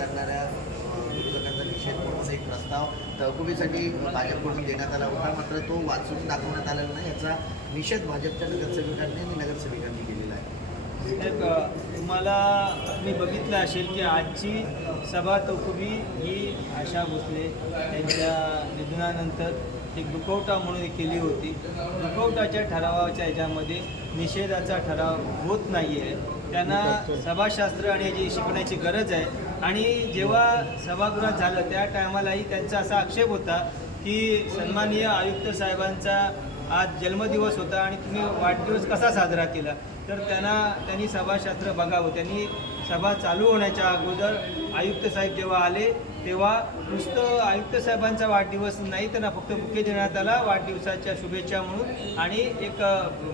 करणाऱ्या विरोधकांचा निषेध म्हणून एक प्रस्ताव तहकुबीसाठी भाजपकडून देण्यात आला होता, मात्र तो वाचून दाखवण्यात आलेला नाही. याचा निषेध भाजपच्या नगरसेवकांनी आणि नगरसेविकांनी केलेला आहे. तुम्हाला मी बघितलं असेल की आजची सभा तहकुबी ही आशा भोसले यांच्या निधनानंतर एक दुखवटा म्हणून केली होती. दुखवटाच्या ठरावाच्या ह्याच्यामध्ये निषेधाचा ठराव होत नाही आहे. त्यांना सभाशास्त्र आणि याची शिकण्याची गरज आहे. आणि जेव्हा सभागृहात झालं त्या टायमालाही त्यांचा असा आक्षेप होता की सन्माननीय आयुक्त साहेबांचा आज जन्मदिवस होता आणि तुम्ही वाढदिवस कसा साजरा केला. तर त्यांनी सभाशास्त्र बघावं. त्यांनी सभा चालू होण्याच्या अगोदर आयुक्त साहेब जेव्हा आले तेव्हा नुसतं आयुक्त साहेबांचा वाढदिवस नाही, त्यांना फक्त बुके देण्यात आला वाढदिवसाच्या शुभेच्छा म्हणून आणि एक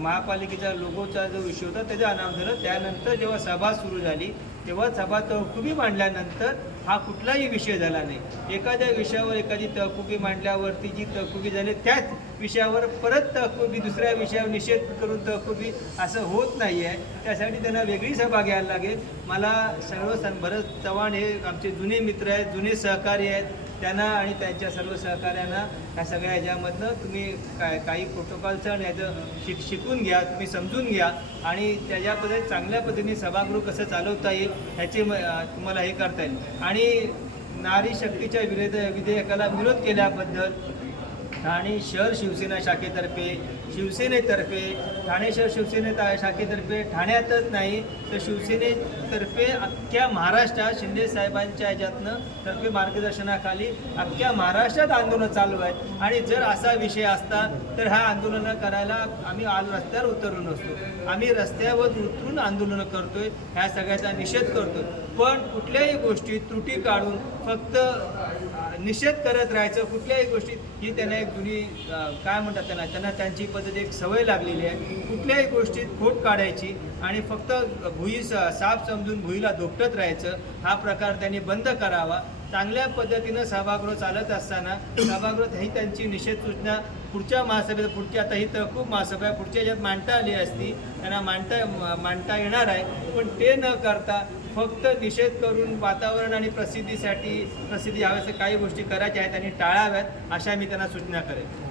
महापालिकेच्या लोगोचा जो विषय होता त्याचं अनावरण झालं. त्यानंतर जेव्हा सभा सुरू झाली तेव्हा सभा तहकुबी मांडल्यानंतर हा कुठलाही विषय झाला नाही. एखाद्या विषयावर एखादी तहकुबी मांडल्यावरती जी तहकुबी झाली त्याच विषयावर परत तहकुबी दुसऱ्या विषयावर निषेध करून तहकुबी असं होत नाही आहे. त्यासाठी त्यांना वेगळी सभा घ्यायला लागेल. मला भरत चव्हाण हे आमचे जुने मित्र आहेत, जुने सहकारी आहेत. त्यांना आणि त्यांच्या सर्व सहकाऱ्यांना ह्या सगळ्या ह्याच्यामधनं तुम्ही काही प्रोटोकॉलचं आणि ह्याचं शिकून घ्या, तुम्ही समजून घ्या आणि त्याच्यामध्ये चांगल्या पद्धतीने सभागृह कसं चालवता येईल ह्याचे तुम्हाला हे करता येईल. आणि नारी शक्तीच्या विधेयकाला विरोध केल्याबद्दल ठाणे शहर शिवसेना शाखेतर्फे शिवसेनेतर्फे ठाणे शहर शाखेतर्फे ठाण्यातच नाही तर शिवसेनेतर्फे अख्ख्या महाराष्ट्रात शिंदे साहेबांच्या ह्याच्यातनं तर्फे मार्गदर्शनाखाली अख्ख्या महाराष्ट्रात आंदोलन चालू आहेत. आणि जर असा विषय असता तर हा आंदोलनं करायला आम्ही रस्त्यावर उतरलो नसतो. आम्ही रस्त्यावर उतरून आंदोलनं करतोय, ह्या सगळ्याचा निषेध करतोय. पण कुठल्याही गोष्टी त्रुटी काढून फक्त निषेध करत राहायचं कुठल्याही गोष्टीत ही त्यांना एक जुनी काय म्हणतात त्यांना त्यांची पद्धत एक सवय लागलेली आहे. कुठल्याही गोष्टीत खोट काढायची आणि फक्त भुई साप समजून भुईला धोपटत राहायचं हा प्रकार त्यांनी बंद करावा. चांगल्या पद्धतीनं सभागृह चालत असताना सभागृहात ही त्यांची निषेध सूचना पुढच्या महासभेत पुढची आता ही तहकूब महासभा पुढच्या ह्याच्यात मांडता आली असती, त्यांना मांडता येणार आहे. पण ते न करता फक्त निषेध करून वातावरण आणि प्रसिद्धी हव्याच्या काही गोष्टी करायच्या आहेत आणि टाळाव्यात अशा मी त्यांना सूचना करेन.